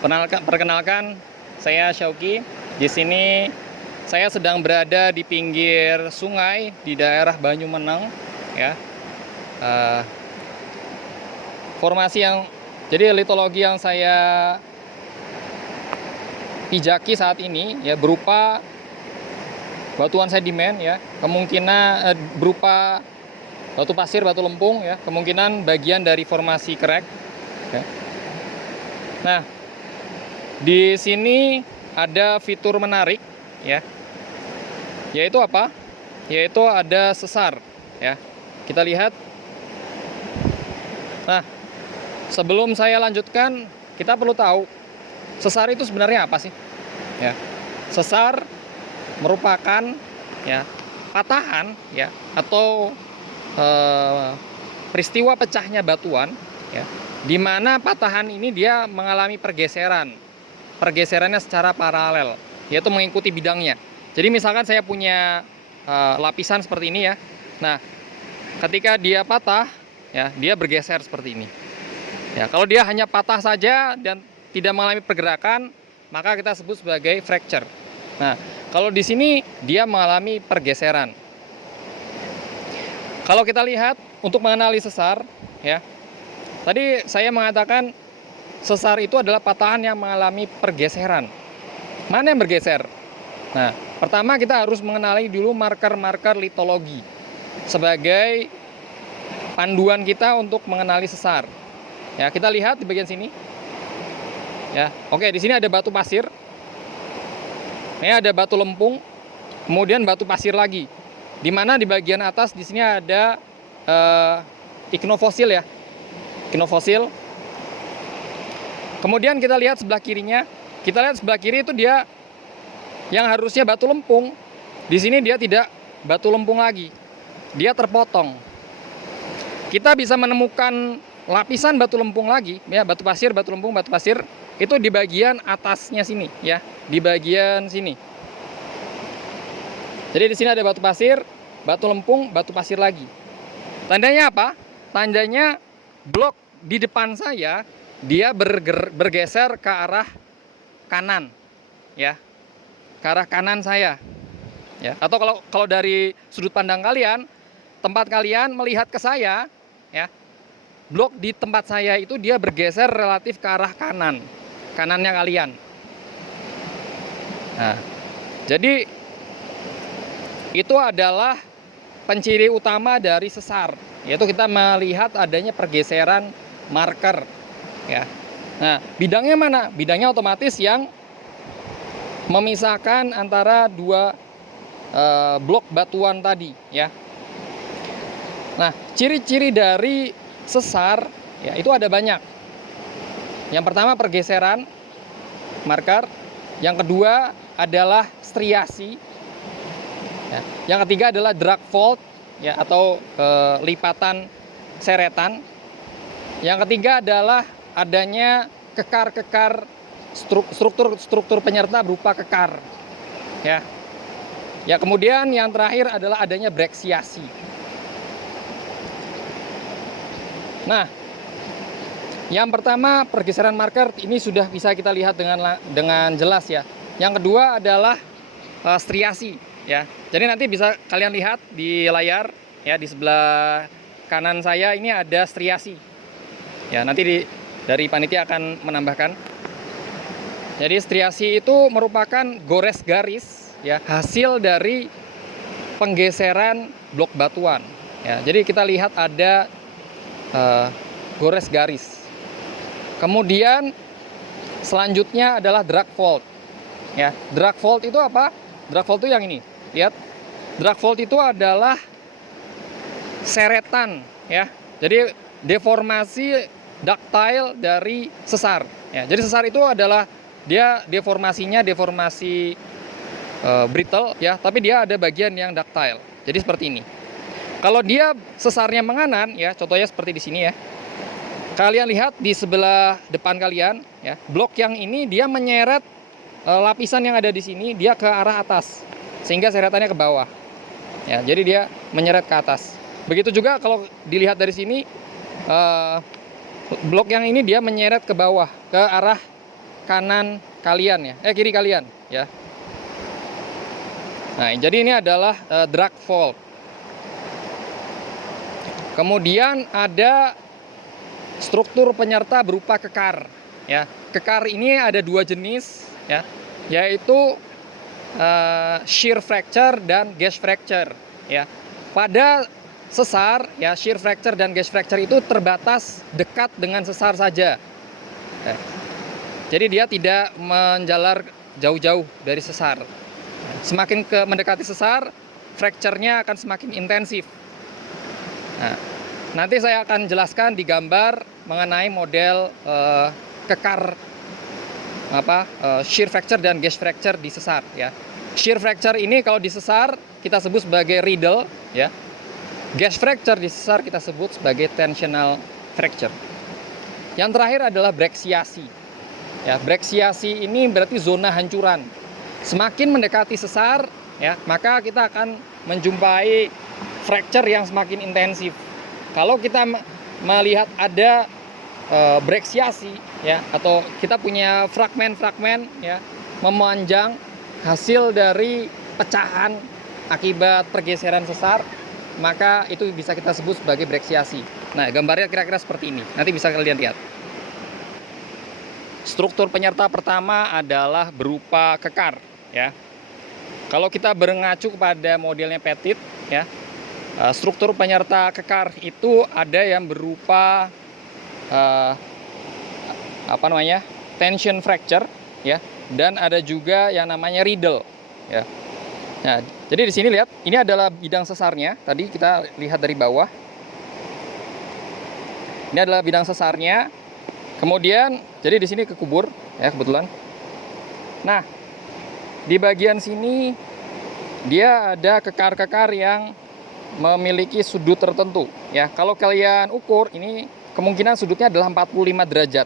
Perkenalkan, saya Syauki. Di sini saya sedang berada di pinggir sungai di daerah Banyumeneng, ya. Eh, formasi yang jadi litologi yang saya pijaki saat ini ya berupa batuan sedimen, ya, kemungkinan berupa batu pasir, batu lempung, ya, kemungkinan bagian dari formasi krek, ya. Nah, di sini ada fitur menarik, ya, yaitu apa? Yaitu ada sesar, ya. Kita lihat. Nah, sebelum saya lanjutkan, kita perlu tahu sesar itu sebenarnya apa sih? Ya, sesar merupakan, ya, patahan, ya, atau peristiwa pecahnya batuan, ya, di mana patahan ini dia mengalami pergeserannya secara paralel, yaitu mengikuti bidangnya. Jadi misalkan saya punya lapisan seperti ini, ya. Nah, ketika dia patah, ya, dia bergeser seperti ini. Ya, kalau dia hanya patah saja dan tidak mengalami pergerakan, maka kita sebut sebagai fracture. Nah, kalau di sini dia mengalami pergeseran. Kalau kita lihat untuk mengenali sesar, ya, tadi saya mengatakan sesar itu adalah patahan yang mengalami pergeseran. Mana yang bergeser? Nah, pertama kita harus mengenali dulu marker-marker litologi sebagai panduan kita untuk mengenali sesar. Ya, kita lihat di bagian sini. Ya, oke, di sini ada batu pasir. Ini ada batu lempung, kemudian batu pasir lagi. Di mana di bagian atas di sini ada iknofosil, ya, iknofosil. Kemudian kita lihat sebelah kirinya. Kita lihat sebelah kiri itu dia yang harusnya batu lempung. Di sini dia tidak batu lempung lagi. Dia terpotong. Kita bisa menemukan lapisan batu lempung lagi, ya, batu pasir, batu lempung, batu pasir itu di bagian atasnya sini, ya, di bagian sini. Jadi di sini ada batu pasir, batu lempung, batu pasir lagi. Tandanya apa? Tandanya blok di depan saya dia bergeser ke arah kanan, ya, ke arah kanan saya, ya. Atau kalau dari sudut pandang kalian, tempat kalian melihat ke saya, ya, blok di tempat saya itu dia bergeser relatif ke arah kanannya kalian. Nah, jadi itu adalah penciri utama dari sesar, yaitu kita melihat adanya pergeseran marker, ya. Nah, bidangnya mana? Bidangnya otomatis yang memisahkan antara dua blok batuan tadi, ya. Nah, ciri-ciri dari sesar, ya, itu ada banyak. Yang pertama pergeseran marker, yang kedua adalah striasi, ya. Yang ketiga adalah drag fault, ya, atau lipatan seretan. Yang ketiga adalah adanya kekar-kekar, struktur penyerta berupa kekar, ya. Ya, kemudian yang terakhir adalah adanya breksiasi. Nah, yang pertama pergeseran marker ini sudah bisa kita lihat dengan jelas, ya. Yang kedua adalah striasi, ya. Jadi nanti bisa kalian lihat di layar, ya, di sebelah kanan saya ini ada striasi. Ya, nanti dari panitia akan menambahkan. Jadi striasi itu merupakan gores garis, ya, hasil dari penggeseran blok batuan. Ya, jadi kita lihat ada gores garis. Kemudian selanjutnya adalah drag fault. Ya, drag fault itu apa? Drag fault itu yang ini. Lihat, drag fault itu adalah seretan, ya. Jadi deformasi ductile dari sesar, ya. Jadi sesar itu adalah dia deformasinya deformasi brittle, ya, tapi dia ada bagian yang ductile. Jadi seperti ini. Kalau dia sesarnya menganan, ya, contohnya seperti di sini, ya. Kalian lihat di sebelah depan kalian, ya, blok yang ini dia menyeret lapisan yang ada di sini dia ke arah atas, sehingga seretannya ke bawah. Ya, jadi dia menyeret ke atas. Begitu juga kalau dilihat dari sini, blok yang ini dia menyeret ke bawah ke arah kanan kalian ya, kiri kalian ya. Nah, jadi ini adalah drag fault. Kemudian ada struktur penyerta berupa kekar ya. Kekar ini ada dua jenis ya, yaitu shear fracture dan gauge fracture ya. Pada sesar ya, shear fracture dan gauge fracture itu terbatas dekat dengan sesar saja. Jadi dia tidak menjalar jauh-jauh dari sesar. Semakin mendekati sesar, fracture-nya akan semakin intensif. Nah, nanti saya akan jelaskan di gambar mengenai model kekar shear fracture dan gauge fracture di sesar ya. Shear fracture ini kalau di sesar kita sebut sebagai riddle ya. Gauge fracture di sesar kita sebut sebagai tensional fracture. Yang terakhir adalah breksiasi. Ya, breksiasi ini berarti zona hancuran. Semakin mendekati sesar ya, maka kita akan menjumpai fracture yang semakin intensif. Kalau kita melihat ada breksiasi ya, atau kita punya fragmen-fragmen ya memanjang hasil dari pecahan akibat pergeseran sesar, maka itu bisa kita sebut sebagai breksiasi. Nah, gambarnya kira-kira seperti ini. Nanti bisa kalian lihat. Struktur penyerta pertama adalah berupa kekar ya. Kalau kita mengacu kepada modelnya Petit ya, struktur penyerta kekar itu ada yang berupa tension fracture ya, dan ada juga yang namanya riddle ya. Nah, jadi di sini lihat, ini adalah bidang sesarnya. Tadi kita lihat dari bawah. Ini adalah bidang sesarnya. Kemudian, jadi di sini kekubur ya kebetulan. Nah, di bagian sini dia ada kekar-kekar yang memiliki sudut tertentu ya. Kalau kalian ukur, ini kemungkinan sudutnya adalah 45 derajat.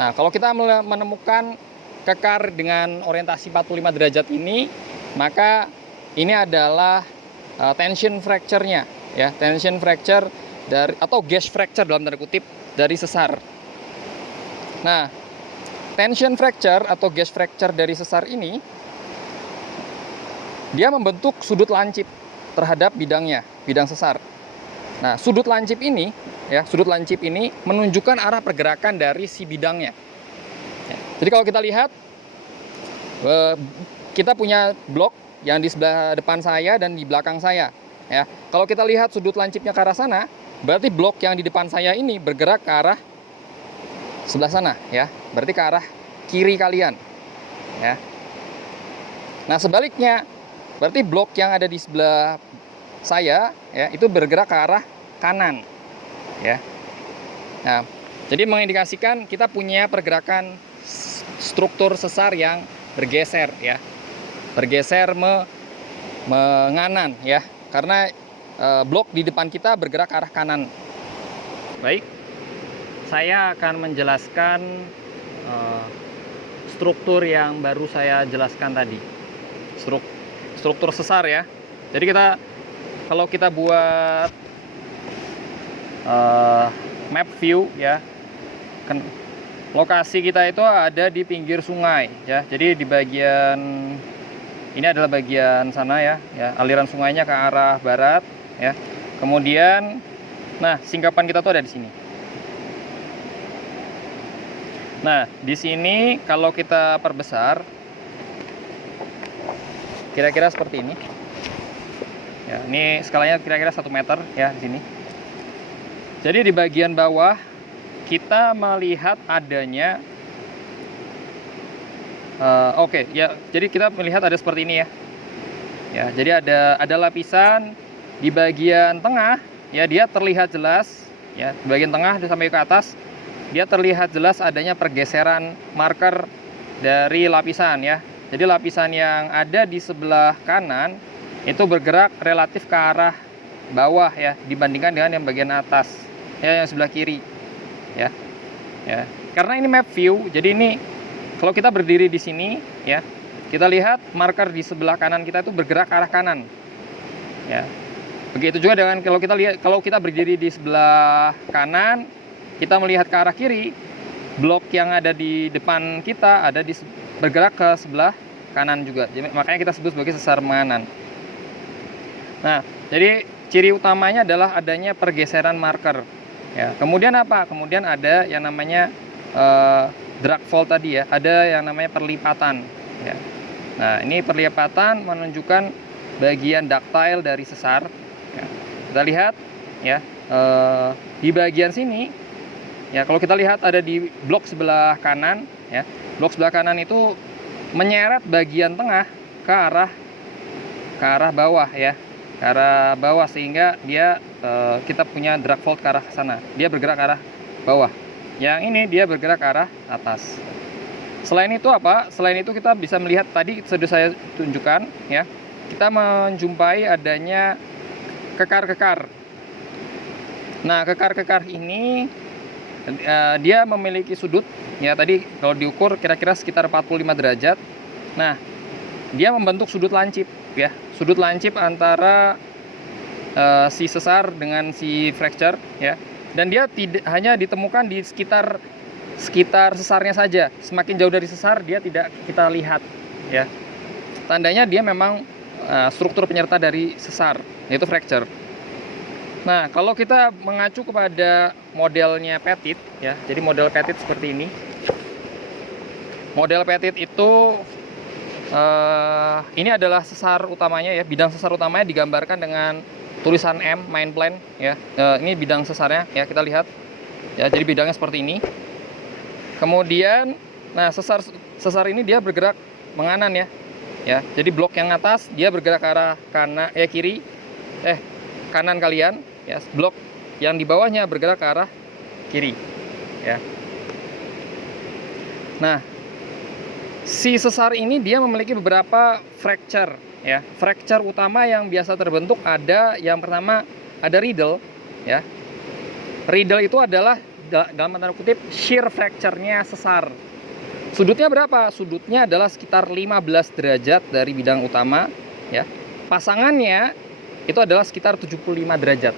Nah, kalau kita menemukan kekar dengan orientasi 45 derajat ini, maka ini adalah tension fracture-nya ya, tension fracture dari atau gauge fracture dalam tanda kutip dari sesar. Nah, tension fracture atau gauge fracture dari sesar ini dia membentuk sudut lancip terhadap bidangnya, bidang sesar. Nah, sudut lancip ini menunjukkan arah pergerakan dari si bidangnya. Jadi kalau kita lihat, kita punya blok yang di sebelah depan saya dan di belakang saya ya. Kalau kita lihat sudut lancipnya ke arah sana, berarti blok yang di depan saya ini bergerak ke arah sebelah sana ya, berarti ke arah kiri kalian ya. Nah, sebaliknya berarti blok yang ada di sebelah saya ya itu bergerak ke arah kanan ya. Nah, jadi mengindikasikan kita punya pergerakan struktur sesar yang bergeser ya, bergeser menganan ya, karena blok di depan kita bergerak ke arah kanan. Baik, saya akan menjelaskan struktur yang baru saya jelaskan tadi, struktur sesar ya. Jadi kalau kita buat map view ya, lokasi kita itu ada di pinggir sungai ya. Jadi di bagian ini adalah bagian sana ya, aliran sungainya ke arah barat ya. Kemudian, nah singkapan kita tuh ada di sini. Nah, di sini kalau kita perbesar, kira-kira seperti ini. Ya, ini skalanya kira-kira 1 meter ya di sini. Jadi di bagian bawah kita melihat adanya ya, jadi kita melihat ada seperti ini ya. Ya, jadi ada lapisan di bagian tengah ya, dia terlihat jelas ya, di bagian tengah sampai ke atas dia terlihat jelas adanya pergeseran marker dari lapisan ya. Jadi lapisan yang ada di sebelah kanan itu bergerak relatif ke arah bawah ya, dibandingkan dengan yang bagian atas ya, yang sebelah kiri ya. Ya, karena ini map view, jadi ini kalau kita berdiri di sini ya, kita lihat marker di sebelah kanan kita itu bergerak ke arah kanan ya. Begitu juga dengan kalau kita berdiri di sebelah kanan, kita melihat ke arah kiri, blok yang ada di depan kita bergerak ke sebelah kanan juga. Jadi, makanya kita sebut sebagai sesar menganan. Nah, jadi ciri utamanya adalah adanya pergeseran marker. Ya, kemudian apa? Kemudian ada yang namanya drag fault tadi ya, ada yang namanya perlipatan. Ya. Nah, ini perlipatan menunjukkan bagian ductile dari sesar. Ya. Kita lihat ya, di bagian sini ya, kalau kita lihat ada di blok sebelah kanan ya, blok sebelah kanan itu menyeret bagian tengah ke arah bawah ya, ke arah bawah, sehingga dia kita punya drag fault ke arah sana, dia bergerak ke arah bawah. Yang ini dia bergerak ke arah atas. Selain itu apa? Selain itu kita bisa melihat, tadi sudah saya tunjukkan ya, kita menjumpai adanya kekar-kekar. Nah, kekar-kekar ini dia memiliki sudut ya, tadi kalau diukur kira-kira sekitar 45 derajat. Nah, dia membentuk sudut lancip ya, sudut lancip antara si sesar dengan si fracture ya. Dan dia tidak hanya ditemukan di sekitar sesarnya saja. Semakin jauh dari sesar dia tidak kita lihat ya. Tandanya dia memang struktur penyerta dari sesar, yaitu fracture. Nah, kalau kita mengacu kepada modelnya Pettit ya, jadi model Pettit seperti ini. Model Pettit itu ini adalah sesar utamanya ya, bidang sesar utamanya digambarkan dengan tulisan M, main plan ya. Ini bidang sesarnya ya, kita lihat ya, jadi bidangnya seperti ini. Kemudian nah, sesar ini dia bergerak menganan ya. Ya, jadi blok yang atas dia bergerak ke arah kanan kalian ya, blok yang di bawahnya bergerak ke arah kiri ya. Nah, si sesar ini dia memiliki beberapa fracture ya. Fracture utama yang biasa terbentuk ada, yang pertama ada riddle ya. Riddle itu adalah dalam tanda kutip shear fracture-nya sesar. Sudutnya berapa? Sudutnya adalah sekitar 15 derajat dari bidang utama ya. Pasangannya itu adalah sekitar 75 derajat.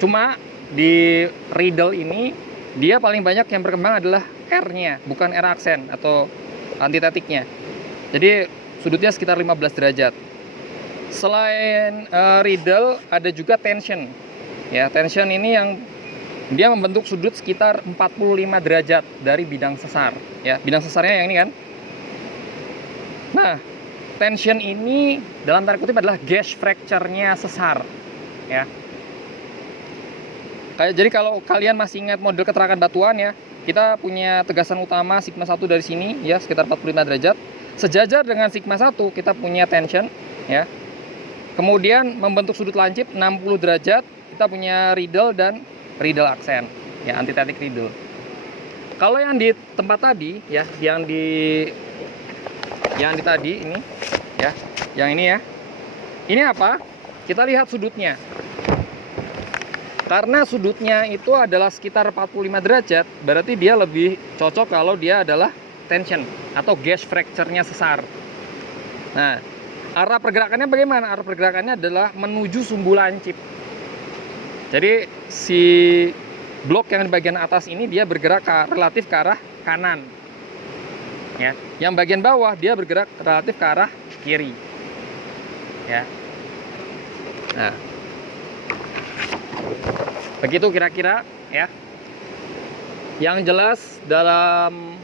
Cuma di riddle ini dia paling banyak yang berkembang adalah R-nya, bukan R aksen atau antitetiknya. Jadi sudutnya sekitar 15 derajat. Selain riddle ada juga tension. Ya, tension ini yang dia membentuk sudut sekitar 45 derajat dari bidang sesar. Ya, bidang sesarnya yang ini kan. Nah, tension ini dalam tanda kutip adalah gauge fracture-nya sesar. Ya. Jadi kalau kalian masih ingat model keterangan batuan ya, kita punya tegasan utama sigma 1 dari sini ya, sekitar 45 derajat. Sejajar dengan sigma 1 kita punya tension ya. Kemudian membentuk sudut lancip 60 derajat, kita punya riddle dan riddle aksen ya, antitetik riddle. Kalau yang di tempat tadi ya, yang di tadi ini ya, yang ini ya, ini apa? Kita lihat sudutnya. Karena sudutnya itu adalah sekitar 45 derajat, berarti dia lebih cocok kalau dia adalah tension atau gauge fracture-nya sesar. Nah, arah pergerakannya bagaimana? Arah pergerakannya adalah menuju sumbu lancip. Jadi si blok yang di bagian atas ini dia bergerak relatif ke arah kanan. Ya, yang bagian bawah dia bergerak relatif ke arah kiri. Ya. Nah, begitu kira-kira ya. Yang jelas dalam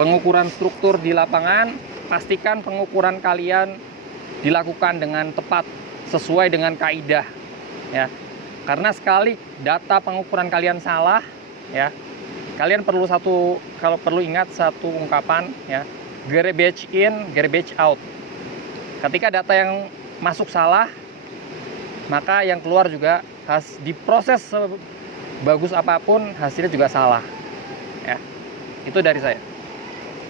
pengukuran struktur di lapangan, pastikan pengukuran kalian dilakukan dengan tepat sesuai dengan kaidah ya. Karena sekali data pengukuran kalian salah ya, kalian perlu ingat satu ungkapan ya, garbage in, garbage out. Ketika data yang masuk salah, maka yang keluar juga diproses sebagus apapun hasilnya juga salah ya. Itu dari saya.